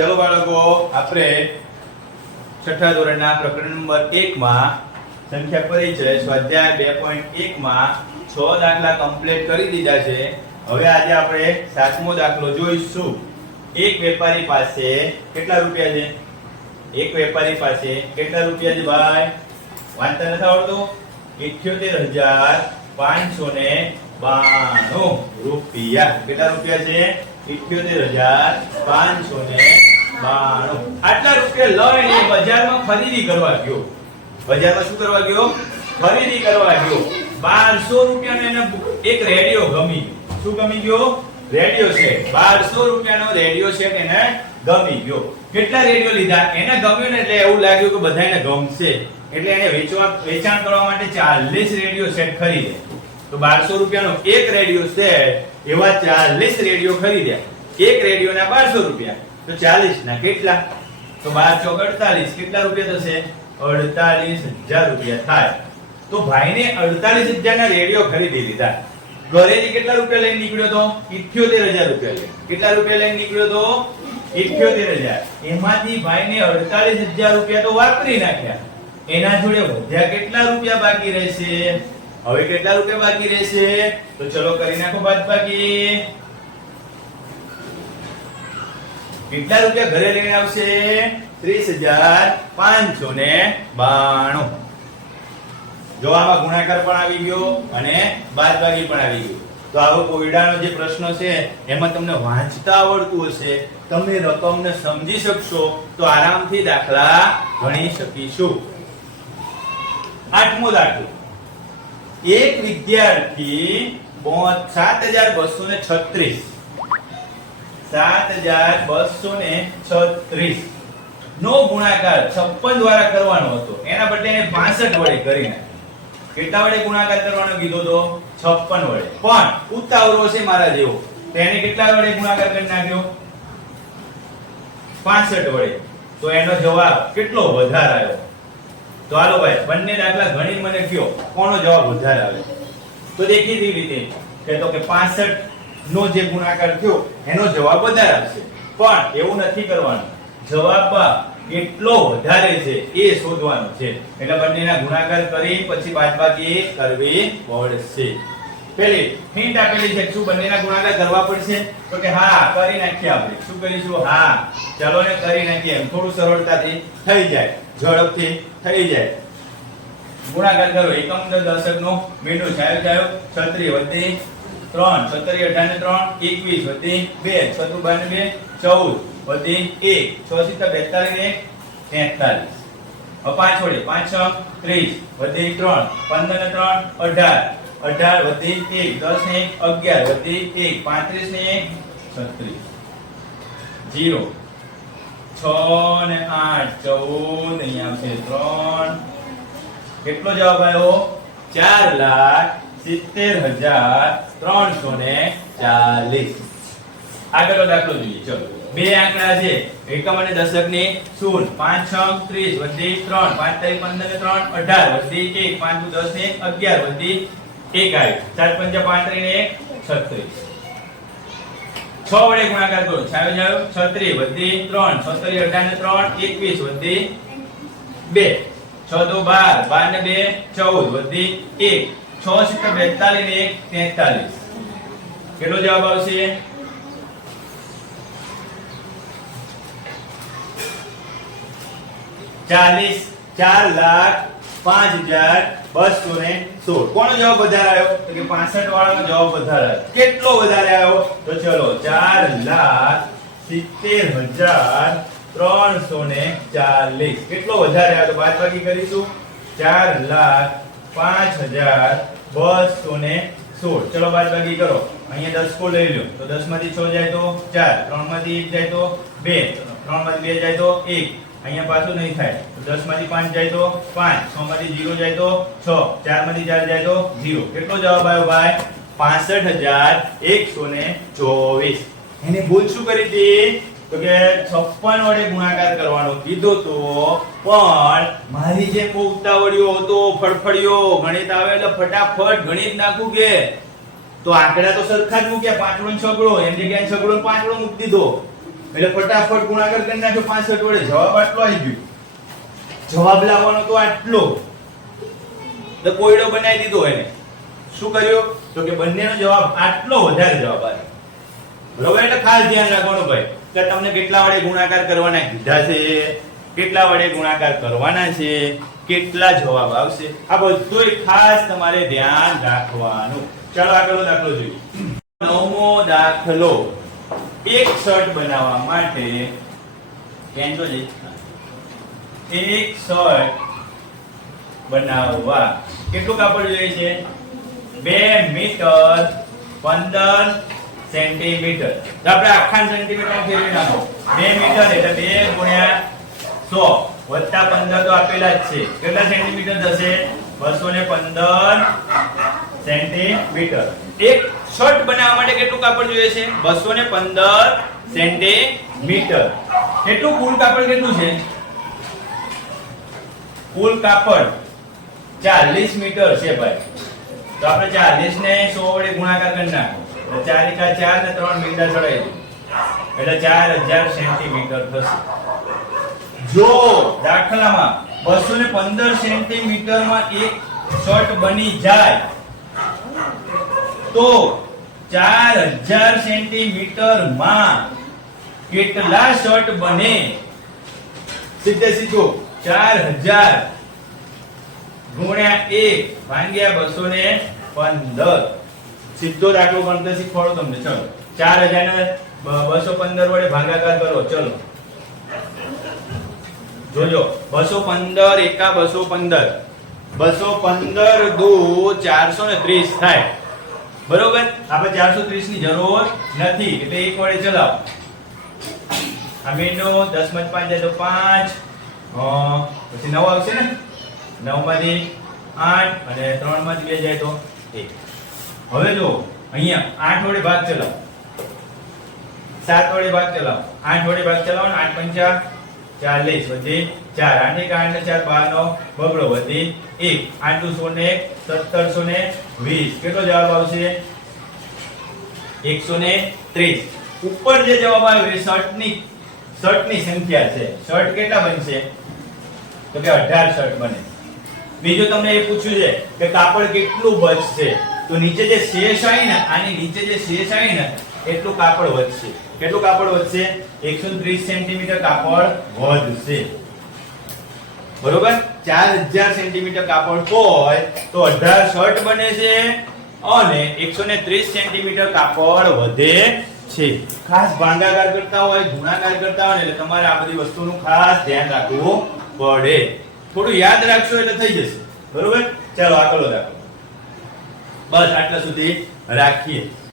चलो बाळको આપણે છઠ્ઠા ધોરણના પ્રકરણ નંબર 1 માં સંખ્યા પરિચય સ્વાધ્યાય 2.1 માં 6 દાખલા કમ્પ્લીટ કરી દીધા છે. હવે આજે આપણે સાતમો દાખલો જોઈશું. એક વેપારી પાસે કેટલા રૂપિયા છે? એક વેપારી પાસે કેટલા રૂપિયા છે ભાઈ? વાંચતા નથી આવડતું? 78592 રૂપિયા. કેટલા રૂપિયા છે? 78592. આટલા રૂપિયા લઈને બજારમાં ખરીદી કરવા ગયો. બજારમાં શું કરવા ગયો? ખરીદી કરવા ગયો. 1200 રૂપિયાનો એને એક રેડિયો ગમી ગયો. શું ગમી ગયો? રેડિયો છે. 1200 રૂપિયાનો રેડિયો છે કે એને ગમી ગયો. કેટલા રેડિયો લીધા? એને ગમ્યો ને એટલે એવું લાગ્યું કે બધાને ગમશે એટલે એને વેચાણ કરવા માટે 40 રેડિયો સેટ ખરીદ્યા. તો 1200 રૂપિયાનો એક રેડિયો સેટ એવા 40 રેડિયો ખરીદ્યા. એક રેડિયોના 1200 રૂપિયા તો 40 ના કેટલા? તો 12 ચોક 48. કેટલા રૂપિયા થશે? 48000 રૂપિયા થાય. તો ભાઈને 48000 ના રેડિયો ખરીદી લીધા. ઘરેથી કેટલા રૂપિયા લઈને નીકળ્યો તો? 78000 રૂપિયા લઈને. કેટલા રૂપિયા લઈને નીકળ્યો તો? 78000. એમાંથી ભાઈને 48000 રૂપિયા તો વાપરી નાખ્યા. એના જોડે વધ્યા કેટલા રૂપિયા બાકી રહેશે? હવે કેટલા રૂપિયા બાકી રહેશે? તો ચલો કરી નાખો બાદબાકી. કેટલા રૂપિયા ઘરે લઈને આવશે? 30592. જો આમાં ગુણાકાર પણ આવી ગયો અને બાદબાકી પણ આવી ગયો. તો આવો કોયડાનો જે પ્રશ્ન છે એમાં તમને વાંચતા આવડતું હશે, તમે રકમને સમજી શકશો તો આરામથી દાખલા ગણી શકીશું. આઠમો દાખલો. એક વિદ્યાર્થી 7236 7236 નો ગુણાકાર 56 દ્વારા કરવાનો હતો. એના બદલે એને 65 વડે કરી નાખ્યો. કેટલા વડે ગુણાકાર કરવાનો કીધો તો? 56 વડે. પણ ઉતાવળો છે મારા જેવો, તેને કેટલા વડે ગુણાકાર કરી નાખ્યો? 65 વડે. તો એનો જવાબ કેટલો વધારે આવ્યો? તો હાલો ભાઈ બંને દાખલા ગણી મને કયો કોનો જવાબ વધારે આવે? તો દેખીતી રીતે કહેતો કે 65 નો જે ગુણાકાર થયો એનો જવાબ વધારે આવશે. પણ એવું નથી કરવાનું. જવાબ કેટલો વધારે છે એ શોધવાનું છે. એટલે બંનેના ગુણાકાર કરી પછી બાદબાકી કરવી પડશે. પહેલી હિન્ટ આપેલી છે શું બંનેના ગુણાકાર કરવા પડશે? તો કે હા કરી નાખીએ આપણે. શું કરીશું? હા ચાલો ને કરી નાખીએ. એમ થોડું સરળતાથી થઈ જાય, ઝડપથી થઈ જાય. ગુણાકાર કરો. એકમ દશકનો મીંડું છાયો છાયો 36 વધી 3 36 18 3 21 વધી 2 6 22 14 વધી 1 6 42 43. હવે 5 વડે 5 6 30 વધી 3 15 ને 3 18 18 વધી 1 10 ને 11 વધી 1 35 ને 36 0 6 ને 8 14 અહીંયા આવશે 3. કેટલો જવાબ આવ્યો? 4,70,340. આગળનો દાખલો જોઈએ. ચલો બે આંકડા છે એકમ અને દશકની શૂન્ય. 5 6 30 વધી 3 5 3 15 ને 3 18 વધી 1 5 10 ને 11 વધી 1 આવ્યું 4 5 35 ને 36. 6 વડે ગુણાકાર કરો. છાયો છાયો 36 વધી 3 36 18 ને 3 21 વધી 2 6 2 12 12 ને 2 14 વધી 1 6 42 ને 43. કેટલો જવાબ આવશે? 4,05,216. કોનો જવાબ વધારે આવ્યો? તો કે 65 વાળાનો જવાબ વધારે આવ્યો. કેટલો વધારે આવ્યો? તો ચલો 4,70,340. કેટલો વધારે આવ્યો? તો બાદબાકી કરીશું. 4,05,216. ચલો બાદબાકી કરો. અહીંયા 10 કો લઈ લો તો 10 માંથી 6 જાય તો 4, 3 માંથી 1 જાય તો 2, 3 માંથી 2 જાય તો 1. અહીંયા પાછું નહીં થાય તો 10 માંથી 5 જાય તો 5, 6 માંથી 0 જાય તો 6, 4 માંથી 4 જાય તો 0. કેટલો જવાબ આવ્યો ભાઈ? 65,124. એની ભૂલ શું કરી હતી? તો કે 56 વડે ગુણાકાર કરવાનો કીધો તો, પણ મારી જે બહુ ઉતાવળિયો હતો, ફડફડિયો, ગણિત આવે એટલે ફટાફટ ગણિત નાખું કે તો આંકડા તો સરખા જ મૂક્યા, પાંચડો ને છગડો એમ જગ્યાએ છગડો ને પાંચડો મૂકી દીધો. એટલે ફટાફટ ગુણાકાર કરી નાખ્યો 65 વડે, જવાબ આટલો આવી ગયો. જવાબ લાવવાનો તો આટલો. તો કોયડો બનાવી દીધો એને. શું કર્યું? તો કે બંનેનો જવાબ આટલો વધારે જવાબ આવ્યો. બરોબર? એટલે ખાસ ધ્યાન રાખવાનું ભાઈ કે તમને કેટલા વડે ગુણાકાર કરવાના કીધા છે, કેટલા વડે ગુણાકાર કરવાના છે, કેટલા જવાબ આવશે, આ બધું ખાસ તમારે ધ્યાન રાખવાનું. ચાલો આગળનો દાખલો જોઈએ. નવમો દાખલો. એક શર્ટ બનાવવા માટે કેન્જો લે. એક શર્ટ બનાવવા કેટલું કાપડ જોઈએ છે? 2 મીટર 15 સેન્ટીમીટર. તો આપણે આખા સેન્ટીમીટરમાં ફેરવી નાખો. 2 મીટર એટલે 2 ગુણ્યા 100 વત્તા 15 તો આપેલા જ છે. કેટલા સેન્ટીમીટર થશે? 215 સેન્ટીમીટર. એક શર્ટ બનાવવા માટે કેટલું કાપડ જોઈએ છે? 215 સેન્ટીમીટર. કેટલું કુલ કાપડ કેટલું છે? કુલ કાપડ 40 મીટર છે ભાઈ. તો આપણે 40 ને 100 વડે ગુણાકાર કરી નાખો. 4 એકા 4 ને 3 મીંડા ચડાવી દો એટલે 4000 સેન્ટીમીટર થશે. જો દાખલામાં 215 સેન્ટીમીટરમાં એક શર્ટ બની જાય તો 4000 સેન્ટીમીટરમાં કેટલા શર્ટ બને? સીધે સીધું 4000 ગુણ્યા 1 ભાગ્યા 215. સીધો દાખલો ગણતા શીખવાડો તમને. ચલો 4000 ને 215 વડે ભાગાકાર કરો. ચલો જોજો. 215 એકા 215 215 દુ 430 થાય. બરોબર? આપણે 430 ની જરૂર નથી એટલે એક વડે ચલાવો. આ મેનો 10 માં 5 જાય તો 5 પછી 9 આવશે ને. 9 માંથી 8 અને 3 માંથી 2 જાય તો 1. હવે જો અહીંયા 8 વડે ભાગ ચલાવો, 7 વડે ભાગ ચલાવો, 8 વડે ભાગ ચલાવો ને 8 પંચા 40 વધી 4, 8 એક 8 ને 4 12 નો બગડો વધી 1, 8 દુ 16 ને 1720. કેટલો જવાબ આવશે? 130. ઉપર જે જવાબ આવ્યો એ શર્ટની સંખ્યા છે. શર્ટ કેટલા બનશે? તો કે 18 શર્ટ બને. બીજું તમને એ પૂછ્યું છે કે કાપડ કેટલું બચશે? તો નીચે જે શેષ આવી ને, આની નીચે જે શેષ આવી ને એટલું કાપડ વધશે. કેટલું કાપડ વધશે? 130 સેન્ટીમીટર કાપડ વધશે. બરોબર? 4000 સેન્ટીમીટર કાપડ હોય તો 18 શર્ટ બને છે અને 130 સેન્ટીમીટર કાપડ વધે છે. ખાસ ભાગાકાર કરતા હોય, ગુણાકાર કરતા હોય એટલે તમારે આ બધી વસ્તુનું ખાસ ધ્યાન રાખવું પડે. થોડું યાદ રાખશો એટલે થઈ જશે. બરોબર? ચાલો આગળ દાખલો. બસ આટલા સુધી રાખીએ.